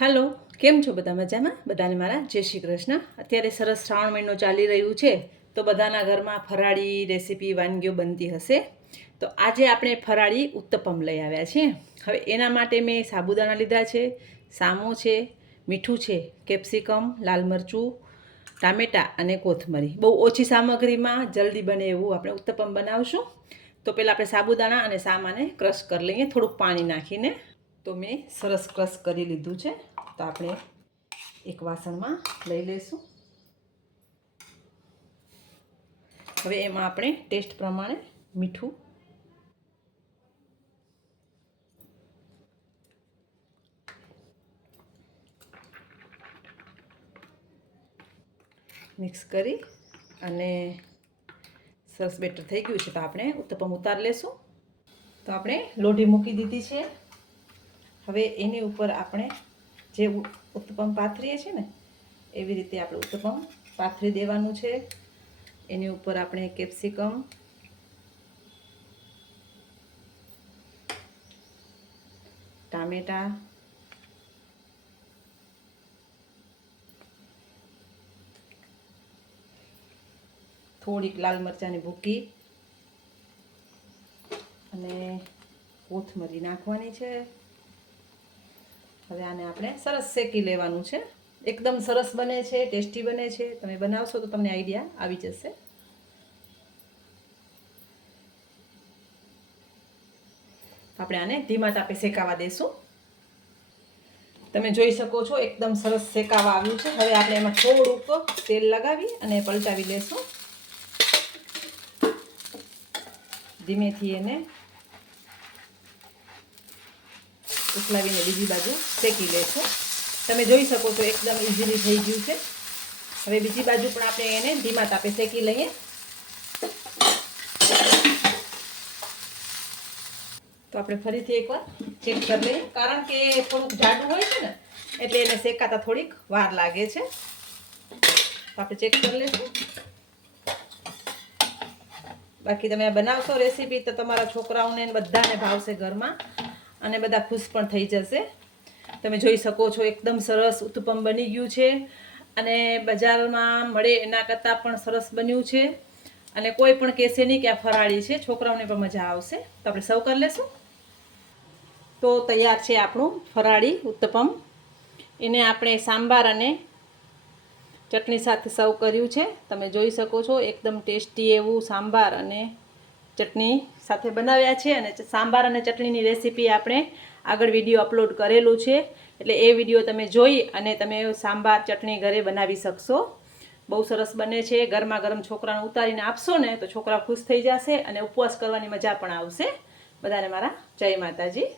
Hello, કેમ છો? બધા મજામાં? બધાને મારા જય શ્રી કૃષ્ણ. અત્યારે સરસ શ્રાવણ મહિનો ચાલી રહ્યું છે, તો બધાના ઘરમાં ફરાળી રેસીપી વાનગીઓ બનતી હશે. તો આજે આપણે ફરાળી ઉત્તપમ લઈ આવ્યા છીએ. હવે એના માટે મેં સાબુદાણા લીધા છે, સામો છે, મીઠું છે, કેપ્સિકમ, લાલ મરચું, ટામેટાં અને કોથમરી. બહુ ઓછી સામગ્રીમાં જલ્દી બને એવું આપણે ઉત્તપમ બનાવશું. તો પહેલાં આપણે સાબુદાણા અને સામાને ક્રશ કરી લઈએ થોડુંક પાણી નાખીને. તો મેં સરસ ક્રશ કરી લીધું છે. તો આપણે એક વાસણમાં લઈ લઈશું. હવે એમાં આપણે ટેસ્ટ પ્રમાણે મીઠું, મિક્સ કરી અને સરસ બેટર થઈ ગયું છે. તો આપણે ઉત્તપમ ઉતારી લેશું. તો આપણે લોઢી મૂકી દીધી છે. હવે એની ઉપર આપણે જે ઉત્તપમ પાથરીએ છીએ ને એવી રીતે આપણે ઉત્તપમ પાથરી દેવાનું છે. એની ઉપર આપણે કેપ્સિકમ, ટામેટાં, થોડીક લાલ મરચાંની ભૂકી અને કોથમરી નાખવાની છે. હવે આને આપણે સરસ શેકી લેવાનું છે. એકદમ સરસ બને છે, ટેસ્ટી બને છે. તમે બનાવશો તો તમને આઈડિયા આવી જશે. આપણે આને ધીમા તાપે શેકાવા દેશું. તમે જોઈ શકો છો એકદમ સરસ શેકાવા આવ્યું છે. હવે આપણે એમાં થોડુંક તેલ લગાવી અને પલટાવી લેશું. ધીમેથી એને ઉથલાવીને બીજી બાજુ શેકી લેશું. તમે જોઈ શકો છો એકદમ ઇઝીલી થઈ ગયું છે. હવે બીજી બાજુ પણ આપણે એને ધીમા તાપે શેકી લઈએ. તો આપણે ફરીથી એકવાર ચેક કરી લઈએ, કારણ કે થોડુંક જાડું હોય છે ને એટલે એને શેકાતા થોડીક વાર લાગે છે. તો આપણે ચેક કરી લઈશું. બાકી તમે બનાવશો રેસીપી તો તમારા છોકરાઓને બધાને ભાવશે ઘરમાં અને બધા ખુશ પણ થઈ જશે. તમે જોઈ શકો છો એકદમ સરસ ઉત્તપમ બની ગયું છે અને બજારમાં મળે એના કરતાં પણ સરસ બન્યું છે. અને કોઈ પણ કહેશે નહીં કે આ ફરાળી છે. છોકરાઓને પણ મજા આવશે. તો આપણે સર્વ કરી લેશું. તો તૈયાર છે આપણું ફરાળી ઉત્તપમ. એને આપણે સાંભાર અને ચટણી સાથે સર્વ કર્યું છે. તમે જોઈ શકો છો એકદમ ટેસ્ટી એવું સાંભાર અને ચટણી સાથે બનાવ્યા છે. અને સાંભાર અને ચટણીની રેસીપી આપણે આગળ વિડીયો અપલોડ કરેલું છે, એટલે એ વિડીયો તમે જોઈ અને તમે સાંભાર ચટણી ઘરે બનાવી શકશો. બહુ સરસ બને છે. ગરમા ગરમ છોકરાને ઉતારીને આપશો ને તો છોકરા ખુશ થઈ જશે અને ઉપવાસ કરવાની મજા પણ આવશે. બધાને મારા જય માતાજી.